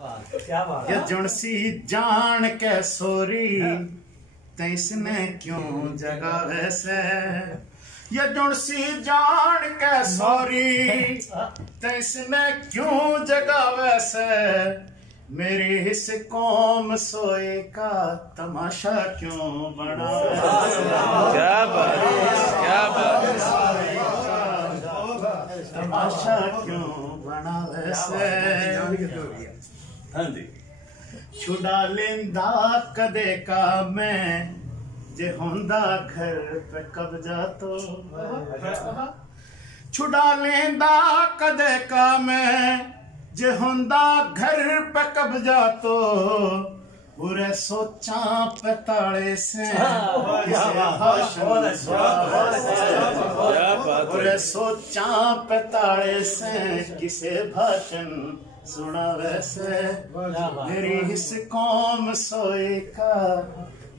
क्या बात ये जुणसी जान के सोरी तैसने क्यों जगा वैसे, ये जुणसी जान के सोरी तैसने क्यों जगा वैसे, मेरी हिस कौम सोए का तमाशा क्यों बना वैसे। क्या बात, क्या बात, तमाशा क्यों बना वैसे। हाँ जी, छुड़ा लेंदा कदे का मैं जे होंदा घर पे कब्जा तो, छुड़ा लेंदा कदे का मैं जे होंदा घर पे कब्जा तो, पूरे सोचा पे ताले से पूरे सोचा पे ताले से किसे भाषण सुना वैसे, मेरी हिस कौम सोए का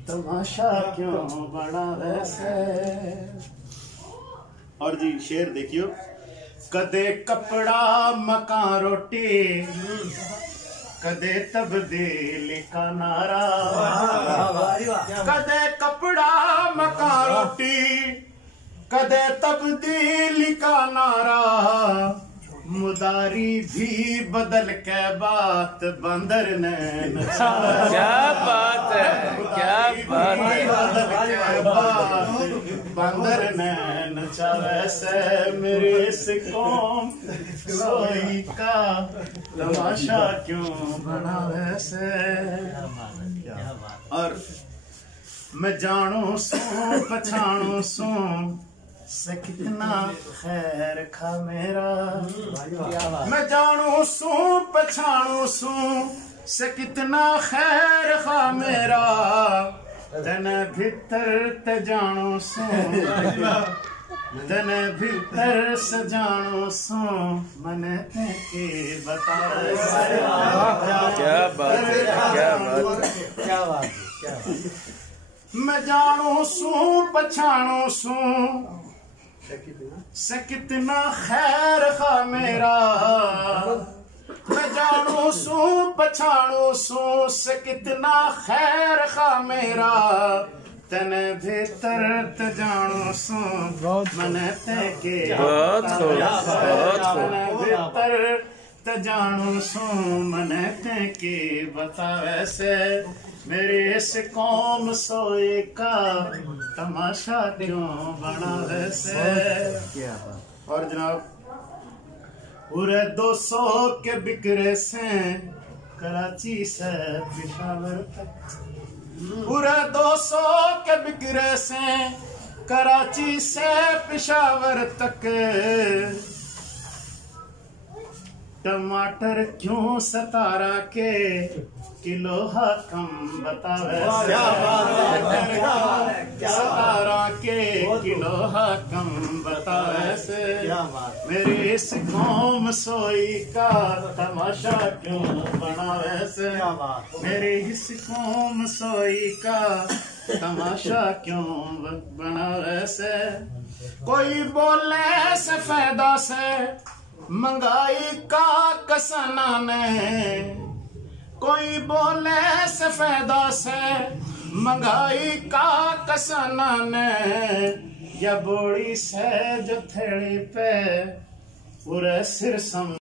तमाशा क्यों बना वैसे। और जी शेर देखियो, कदे कपड़ा मकान रोटी कदे तब्दील का नारा, कदे कपड़ा मकान रोटी कदे तब्दील का नारा, मुदारी भी बदल के बात बंदर ने क्या बात है, क्या बात है। बदल के बात बंदर ने नचा वैसे, मेरे इस कौम सोई का तमाशा क्यों बना वैसे। और मैं जानू सू पछाणू सू से कितना खैर खा मेरा, मैं जानू सू पछाणू सू से कितना खैर खा मेरा, तने भीतर ते जानू सू तने भीतर से जानू सू मने के बता। क्या बात है, क्या बात है, क्या बात है, क्या बात है। मैं जानू सू पछाणू सू से कितना खैर खा मेरा, मैं जानू सू पछाणू सू से कितना खैर खा मेरा, तने भीतर ते जानू सू मने ते के बहुत खूब, बहुत खूब। तने भीतर ते जानू सू मने ते के बता वैसे, मेरे इस कौम सोए का तमाशा क्यों बना वैसे। और जनाब पूरे 200 के बिक्रे से कराची से पेशावर तक, पूरे 200 के बिक्रे से कराची से पेशावर तक, टमाटर क्यों 17 के किलो कम बता वैसे, 17 के किलो कम बता वैसे, मेरी इस कौम सोई का तमाशा क्यों बना वैसे, मेरी इस कौम सोई का तमाशा क्यों बना वैसे। कोई बोले से फायदा से महंगाई का कसना ने, कोई बोले से फायदा से महंगाई का कसना ने, या बोड़ी से जो थैली पे पूरे सिर सम